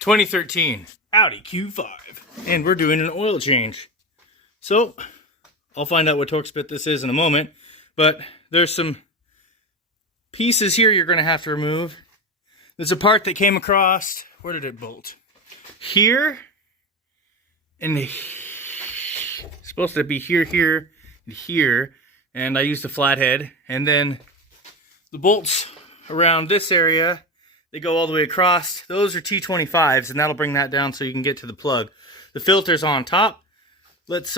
2013 Audi Q5, and we're doing an oil change. So I'll find out what torque bit this is in a moment, but there's some pieces here you're going to have to remove. There's a part that came across. Where did it bolt? Here, and it's supposed to be here, here, and here, and I used a flathead, and then the bolts around this area, they go all the way across. Those are T25s, and that'll bring that down so you can get to the plug. The filter's on top. Let's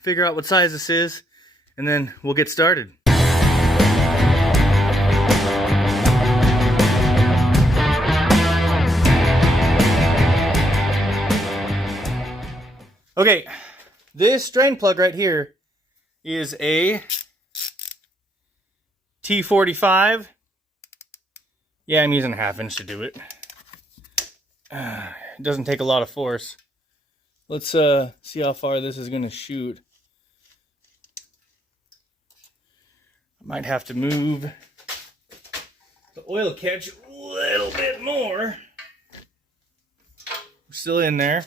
figure out what size this is, and then we'll get started. Okay, this drain plug right here is a T45. Yeah, I'm using a 1/2 inch to do it. It doesn't take a lot of force. Let's see how far this is going to shoot. I might have to move the oil catch a little bit more. We're still in there.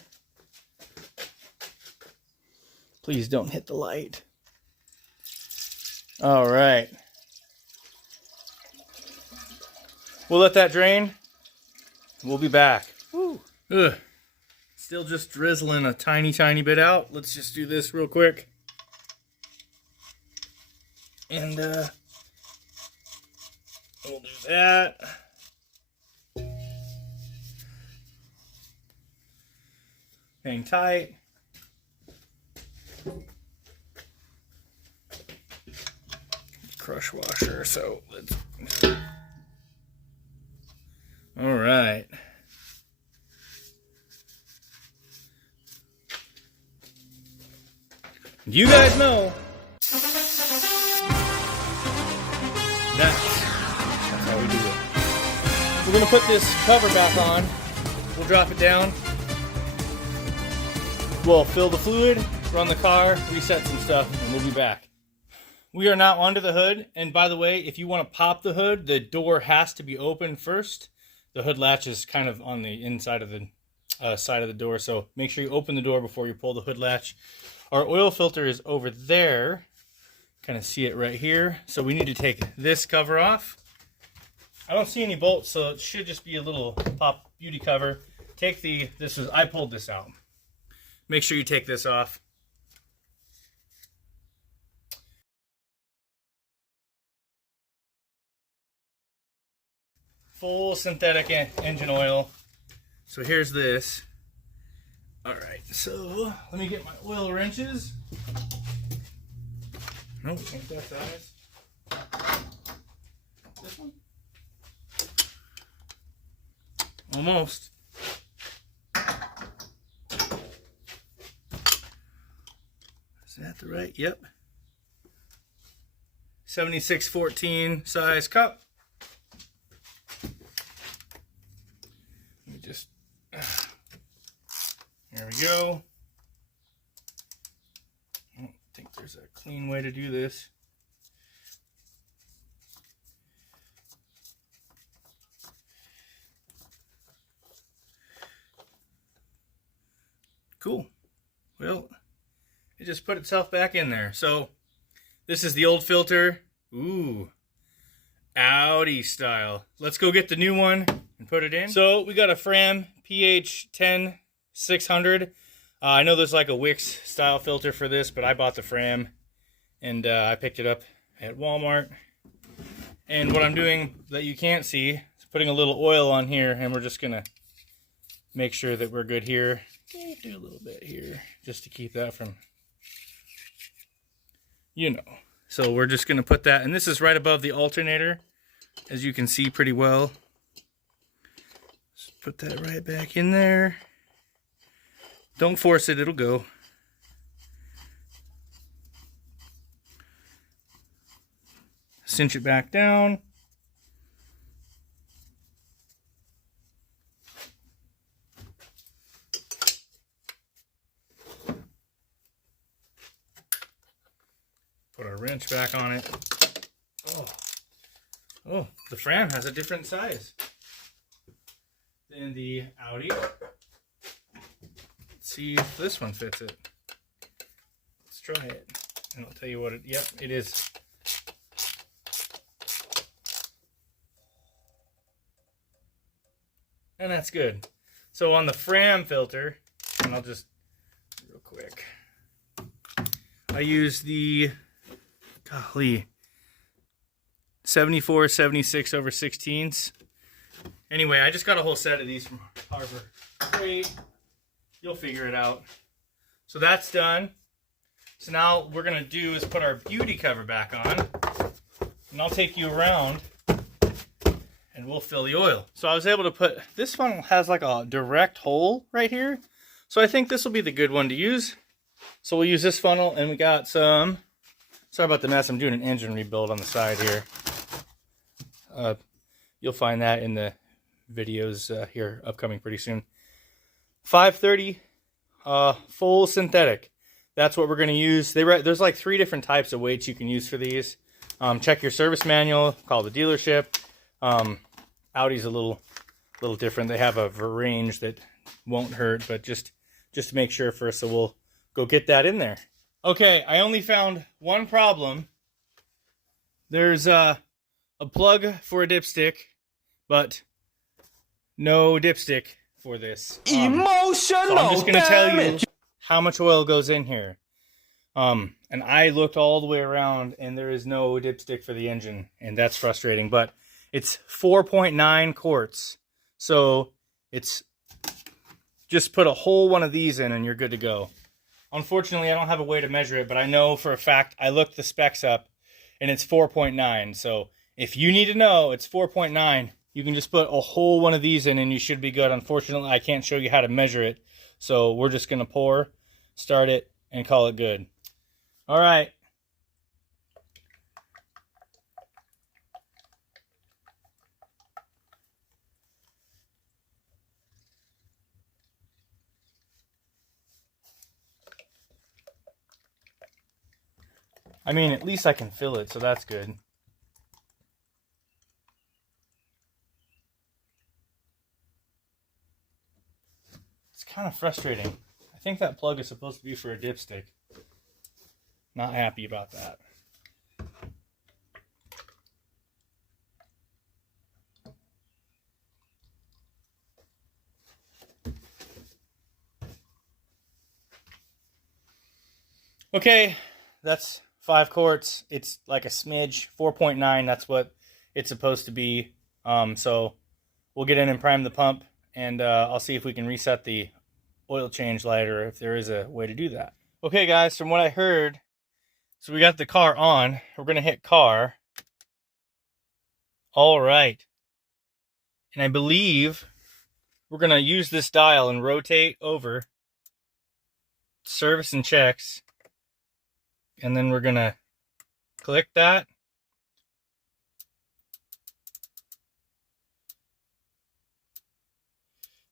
Please don't hit the light. All right. We'll let that drain. We'll be back. Woo. Ugh. Still just drizzling a tiny bit out. Let's just do this real quick. And we'll do that. Hang tight. Crush washer, so let's... All right. You guys know that's how we do it. We're gonna put this cover back on. We'll drop it down. We'll fill the fluid, run the car, reset some stuff, and we'll be back. We are now onto the hood, and by the way, if you want to pop the hood, the door has to be open first. The hood latch is kind of on the inside of the side of the door, so make sure you open the door before you pull the hood latch. Our oil filter is over there. Kind of see it right here. So we need to take this cover off. I don't see any bolts, so it should just be a little pop beauty cover. Take the, I pulled this out. Make sure you take this off. Full synthetic engine oil. So here's this. All right, so let me get my oil wrenches. Nope, ain't that size. This one? Almost. Is that the right? Yep. 7614 size cup. Let me just, there we go. I don't think there's a clean way to do this. Cool. Well, it just put itself back in there. So this is the old filter. Ooh, Audi style. Let's go get the new one and put it in. So we got a Fram PH10 600. I know there's like a Wix style filter for this, but I bought the Fram, and I picked it up at Walmart. And what I'm doing that you can't see is putting a little oil on here, and we're just gonna make sure that we're good here. Do a little bit here just to keep that from, you know. So we're just gonna put that, and this is right above the alternator, as you can see pretty well. Just put that right back in there. Don't force it, it'll go. Cinch it back down. Put our wrench back on it. Oh, the Fram has a different size. than the Audi. Let's see if this one fits it. Let's try it, and I'll tell you what it. Yep, it is. And that's good. So on the Fram filter, and I'll just real quick. I use the 74/76/16. Anyway, I just got a whole set of these from Harbor Freight. You'll figure it out. So that's done. So now what we're gonna do is put our beauty cover back on, and I'll take you around and we'll fill the oil. So I was able to put, this one has like a direct hole right here. So I think this will be the good one to use. So we'll use this funnel, and we got some, sorry about the mess, I'm doing an engine rebuild on the side here. You'll find that in the videos here upcoming pretty soon. 530 full synthetic. That's what we're going to use. There's like 3 different types of weights you can use for these. Check your service manual, call the dealership. Audi's a little different. They have a range that won't hurt, but just to make sure first, so we'll go get that in there. Okay, I only found one problem. There's a plug for a dipstick, but no dipstick for this. Emotional. So I'm just gonna tell you how much oil goes in here. And I looked all the way around, and there is no dipstick for the engine, and that's frustrating. But it's 4.9 quarts, so it's just put a whole one of these in, and you're good to go. Unfortunately, I don't have a way to measure it, but I know for a fact I looked the specs up, and it's 4.9. So if you need to know, it's 4.9. You can just put a whole one of these in, and you should be good. Unfortunately, I can't show you how to measure it, so we're just gonna pour, start it, and call it good. All right. I mean, at least I can fill it, so that's good. It's kind of frustrating. I think that plug is supposed to be for a dipstick. Not happy about that. Okay, that's 5 quarts. It's like a smidge, 4.9. That's what it's supposed to be. So we'll get in and prime the pump, and I'll see if we can reset the oil change light, or if there is a way to do that. Okay, guys, from what I heard, so we got the car on. We're going to hit car. All right. And I believe we're going to use this dial and rotate over service and checks. And then we're going to click that.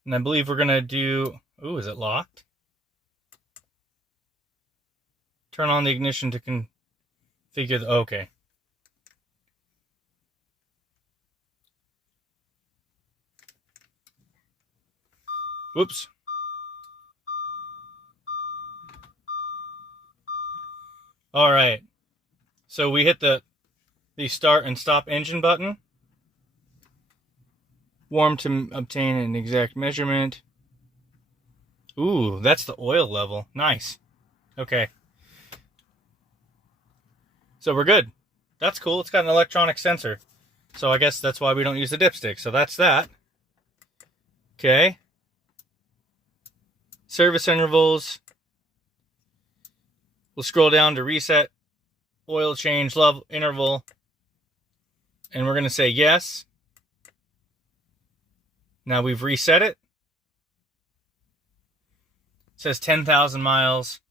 And I believe we're going to do, ooh, is it locked? Turn on the ignition to configure the, okay. Whoops. All right. So we hit the start and stop engine button. Warm to obtain an exact measurement. Ooh, that's the oil level. Nice. Okay. So we're good. That's cool. It's got an electronic sensor. So I guess that's why we don't use the dipstick. So that's that. Okay. Service intervals. We'll scroll down to reset oil change level interval. And we're going to say yes. Now we've reset it. It says 10,000 miles.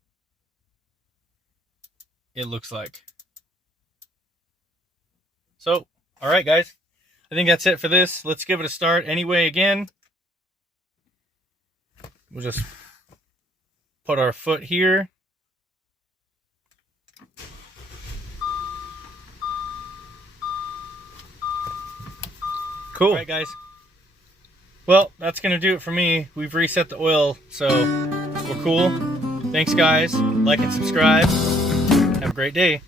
It looks like. So, all right, guys. I think that's it for this. Let's give it a start. Anyway, again, we'll just put our foot here. Cool. All right, guys. Well, that's going to do it for me. We've reset the oil, so we're cool. Thanks, guys. Like and subscribe. Have a great day.